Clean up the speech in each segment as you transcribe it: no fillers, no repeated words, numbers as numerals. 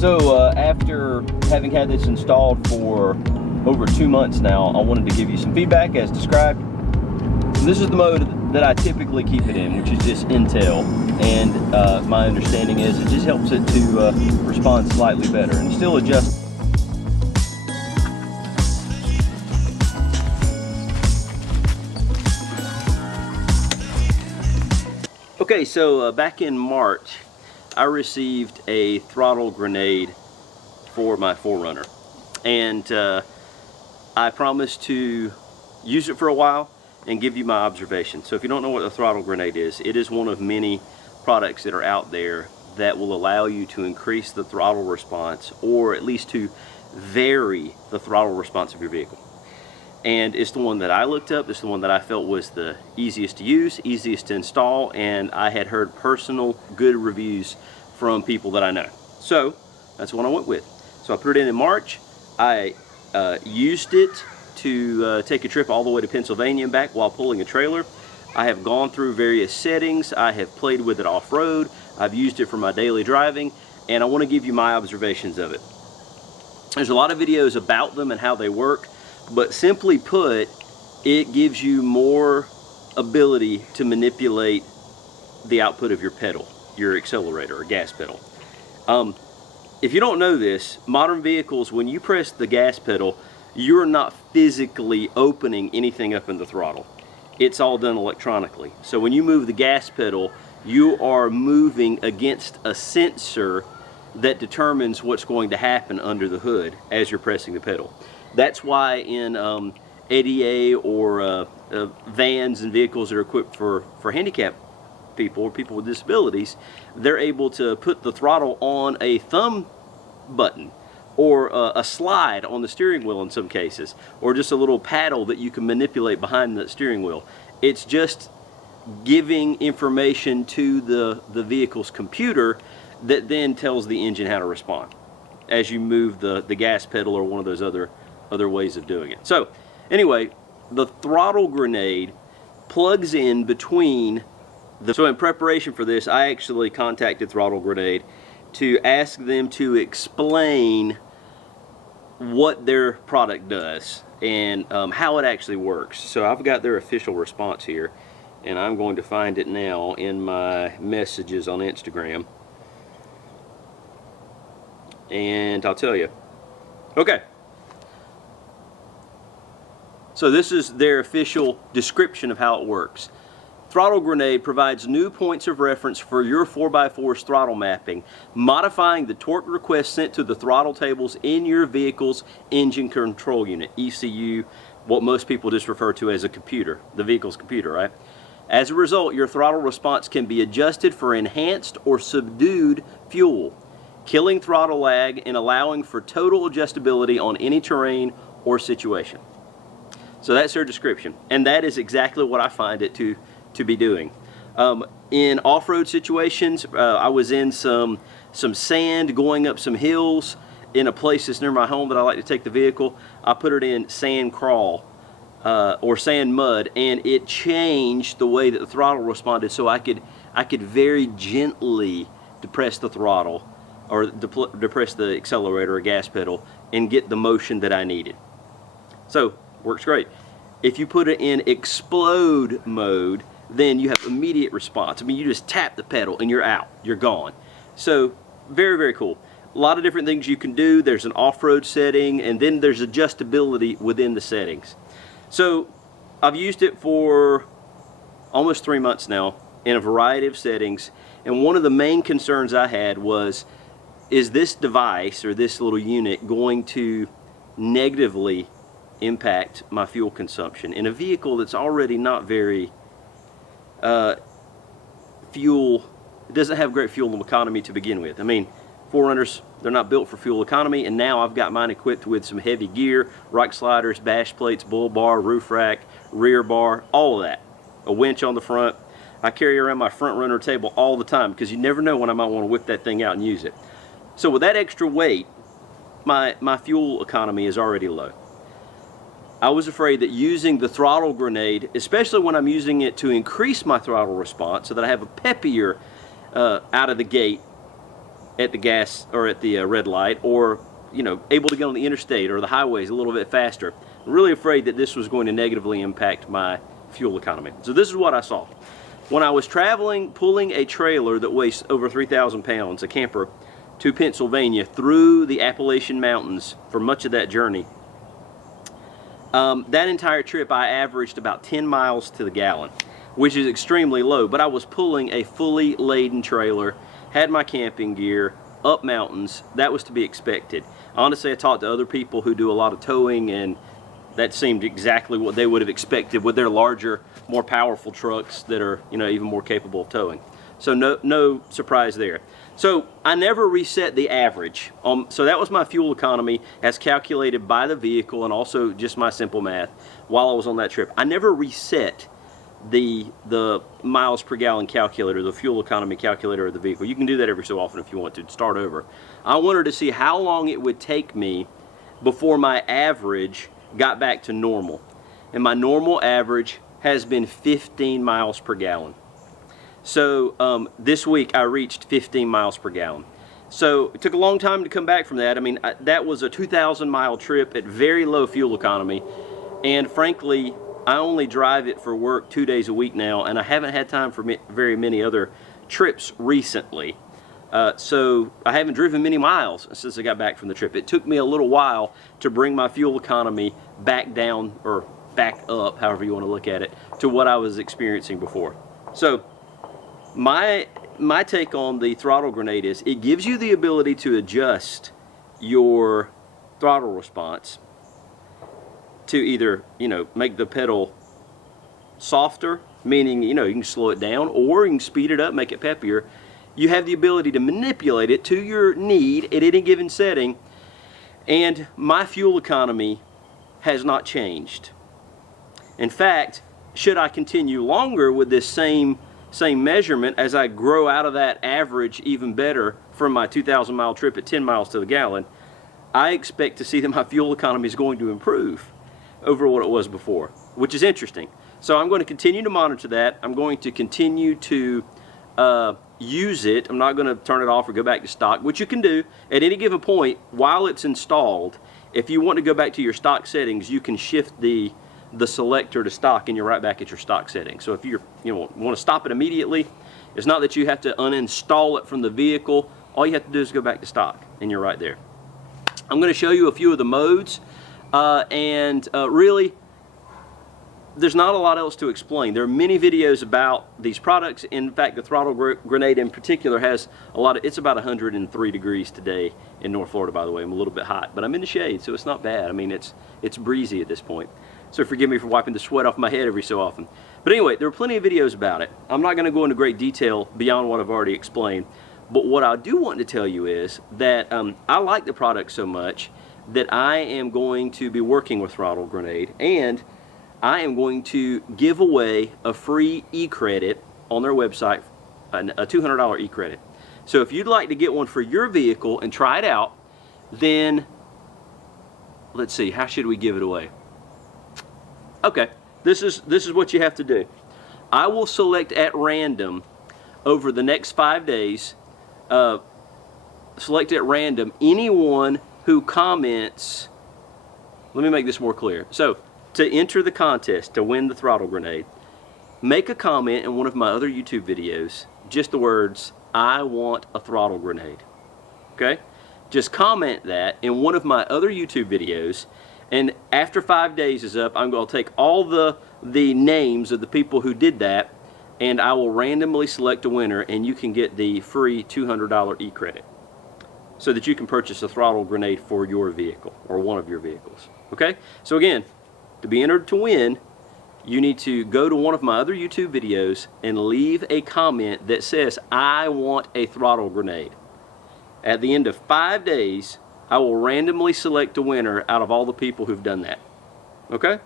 So after having had this installed for over 2 months now, I wanted to give you some feedback as described. This is the mode that I typically keep it in, which is just Intel, and my understanding is it just helps it to respond slightly better and still adjust. Okay, so back in March, I received a throttle grenade for my 4Runner, and I promised to use it for a while and give you my observations. So if you don't know what a throttle grenade is, it is one of many products that are out there that will allow you to increase the throttle response, or at least to vary the throttle response of your vehicle. And it's the one that I looked up. It's the one that I felt was the easiest to use, easiest to install, and I had heard personal good reviews from people that I know. So that's what I went with. So I put it in March. I used it to take a trip all the way to Pennsylvania and back while pulling a trailer. I have gone through various settings. I have played with it off-road. I've used it for my daily driving, and I want to give you my observations of it. There's a lot of videos about them and how they work, but simply put, it gives you more ability to manipulate the output of your pedal, your accelerator or gas pedal. If you don't know this, modern vehicles, when you press the gas pedal, you're not physically opening anything up in the throttle. It's all done electronically. So when you move the gas pedal, you are moving against a sensor that determines what's going to happen under the hood as you're pressing the pedal. That's why in ADA or vans and vehicles that are equipped for handicapped people or people with disabilities, they're able to put the throttle on a thumb button or a slide on the steering wheel in some cases, or just a little paddle that you can manipulate behind the steering wheel. It's just giving information to the vehicle's computer that then tells the engine how to respond as you move the gas pedal or one of those other ways of doing it. So anyway, the throttle grenade plugs in between so in preparation for this, I actually contacted Throttle Grenade to ask them to explain what their product does and how it actually works. So I've got their official response here, and I'm going to find it now in my messages on Instagram, and I'll tell you. Okay. So this is their official description of how it works. Throttle Grenade provides new points of reference for your 4x4's throttle mapping, modifying the torque request sent to the throttle tables in your vehicle's engine control unit, ECU, what most people just refer to as a computer, the vehicle's computer, right? As a result, your throttle response can be adjusted for enhanced or subdued fuel, killing throttle lag and allowing for total adjustability on any terrain or situation. So that's their description, and that is exactly what I find it to be doing. In off-road situations, I was in some sand going up some hills in a place that's near my home that I like to take the vehicle. I put it in sand crawl or sand mud, and it changed the way that the throttle responded, so I could very gently depress the throttle or depress the accelerator or gas pedal and get the motion that I needed. So works great. If you put it in explode mode, then you have immediate response. I mean, you just tap the pedal and you're out, you're gone. So very, very cool. A lot of different things you can do. There's an off-road setting, and then there's adjustability within the settings. So I've used it for almost 3 months now in a variety of settings, and one of the main concerns I had was, is this device or this little unit going to negatively impact my fuel consumption in a vehicle that's already not very it doesn't have great fuel economy to begin with. I mean, 4Runners, they're not built for fuel economy, and now I've got mine equipped with some heavy gear, rack sliders, bash plates, bull bar, roof rack, rear bar, all of that. A winch on the front. I carry around my front runner table all the time because you never know when I might want to whip that thing out and use it. So with that extra weight, my fuel economy is already low. I was afraid that using the throttle grenade, especially when I'm using it to increase my throttle response so that I have a peppier out of the gate at the gas or at the red light, or able to get on the interstate or the highways a little bit faster. I'm really afraid that this was going to negatively impact my fuel economy. So this is what I saw. When I was traveling, pulling a trailer that weighs over 3,000 pounds, a camper, to Pennsylvania through the Appalachian Mountains for much of that journey, that entire trip I averaged about 10 miles to the gallon, which is extremely low, but I was pulling a fully laden trailer, had my camping gear, up mountains. That was to be expected. Honestly, I talked to other people who do a lot of towing, and that seemed exactly what they would have expected with their larger, more powerful trucks that are, even more capable of towing. So no surprise there. So I never reset the average. So that was my fuel economy as calculated by the vehicle, and also just my simple math while I was on that trip. I never reset the miles per gallon calculator, the fuel economy calculator of the vehicle. You can do that every so often if you want to start over. I wanted to see how long it would take me before my average got back to normal. And my normal average has been 15 miles per gallon. So this week I reached 15 miles per gallon. So it took a long time to come back from that. I mean, that was a 2,000 mile trip at very low fuel economy. And frankly, I only drive it for work 2 days a week now, and I haven't had time for very many other trips recently. So I haven't driven many miles since I got back from the trip. It took me a little while to bring my fuel economy back down, or back up, however you want to look at it, to what I was experiencing before. So my take on the Throttle Grenade is it gives you the ability to adjust your throttle response to either, make the pedal softer, meaning, you can slow it down, or you can speed it up, make it peppier. You have the ability to manipulate it to your need at any given setting, and my fuel economy has not changed. In fact, should I continue longer with this same measurement as I grow out of that average even better from my 2,000 mile trip at 10 miles to the gallon, I expect to see that my fuel economy is going to improve over what it was before, which is interesting. So I'm going to continue to monitor that. I'm going to continue to use it. I'm not going to turn it off or go back to stock, which you can do at any given point while it's installed. If you want to go back to your stock settings, you can shift the selector to stock, and you're right back at your stock settings. So if you want to stop it immediately, it's not that you have to uninstall it from the vehicle. All you have to do is go back to stock, and you're right there. I'm going to show you a few of the modes, really, there's not a lot else to explain. There are many videos about these products. In fact, the Throttle Grenade in particular has it's about 103 degrees today in North Florida, by the way. I'm a little bit hot, but I'm in the shade, so it's not bad. I mean, it's breezy at this point. So forgive me for wiping the sweat off my head every so often. But anyway, there are plenty of videos about it. I'm not going to go into great detail beyond what I've already explained. But what I do want to tell you is that I like the product so much that I am going to be working with Throttle Grenade, and I am going to give away a free e-credit on their website, a $200 e-credit. So if you'd like to get one for your vehicle and try it out, then let's see, how should we give it away? Okay, this is what you have to do. I will select at random over the next 5 days, select at random anyone who comments. Let me make this more clear. So to enter the contest to win the Throttle Grenade, make a comment in one of my other YouTube videos, just the words, "I want a Throttle Grenade." Okay? Just comment that in one of my other YouTube videos, and after 5 days is up, I'm going to take all the names of the people who did that, and I will randomly select a winner, and you can get the free $200 e-credit so that you can purchase a Throttle Grenade for your vehicle or one of your vehicles. Okay? So again, to be entered to win, you need to go to one of my other YouTube videos and leave a comment that says, "I want a Throttle Grenade." At the end of 5 days, I will randomly select a winner out of all the people who've done that. Okay?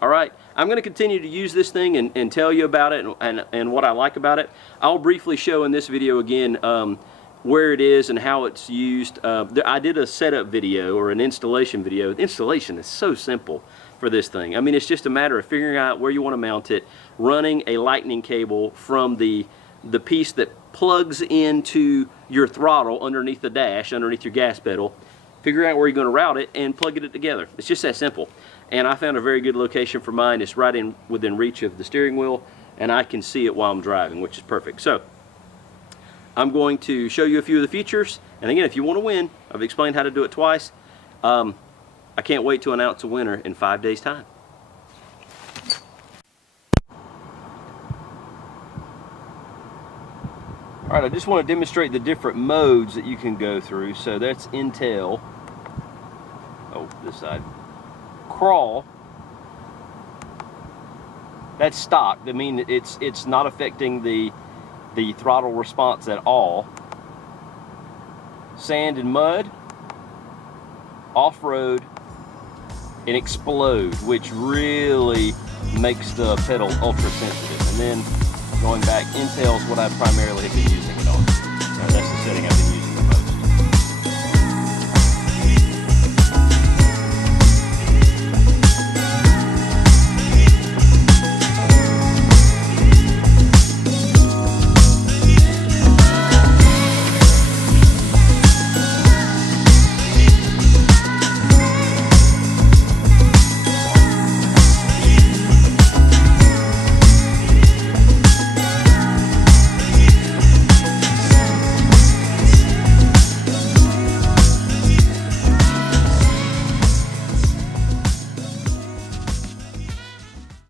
All right. I'm going to continue to use this thing and tell you about it and what I like about it. I'll briefly show in this video again where it is and how it's used. I did a setup video or an installation video. The installation is so simple for this thing. I mean, it's just a matter of figuring out where you want to mount it, running a lightning cable from the piece that plugs into your throttle underneath the dash, underneath your gas pedal. Figure out where you're going to route it and plug it together. It's just that simple. And I found a very good location for mine. It's right in within reach of the steering wheel, and I can see it while I'm driving, which is perfect. So I'm going to show you a few of the features. And again, if you want to win, I've explained how to do it twice. I can't wait to announce a winner in 5 days' time. All right, I just want to demonstrate the different modes that you can go through. So that's Intel. Oh, this side. Crawl. That's stock. I mean, it's not affecting the throttle response at all. Sand and mud. Off-road. And explode, which really makes the pedal ultra sensitive. And then going back, Intel's what I primarily have been using it on. So that's the setting I've been using.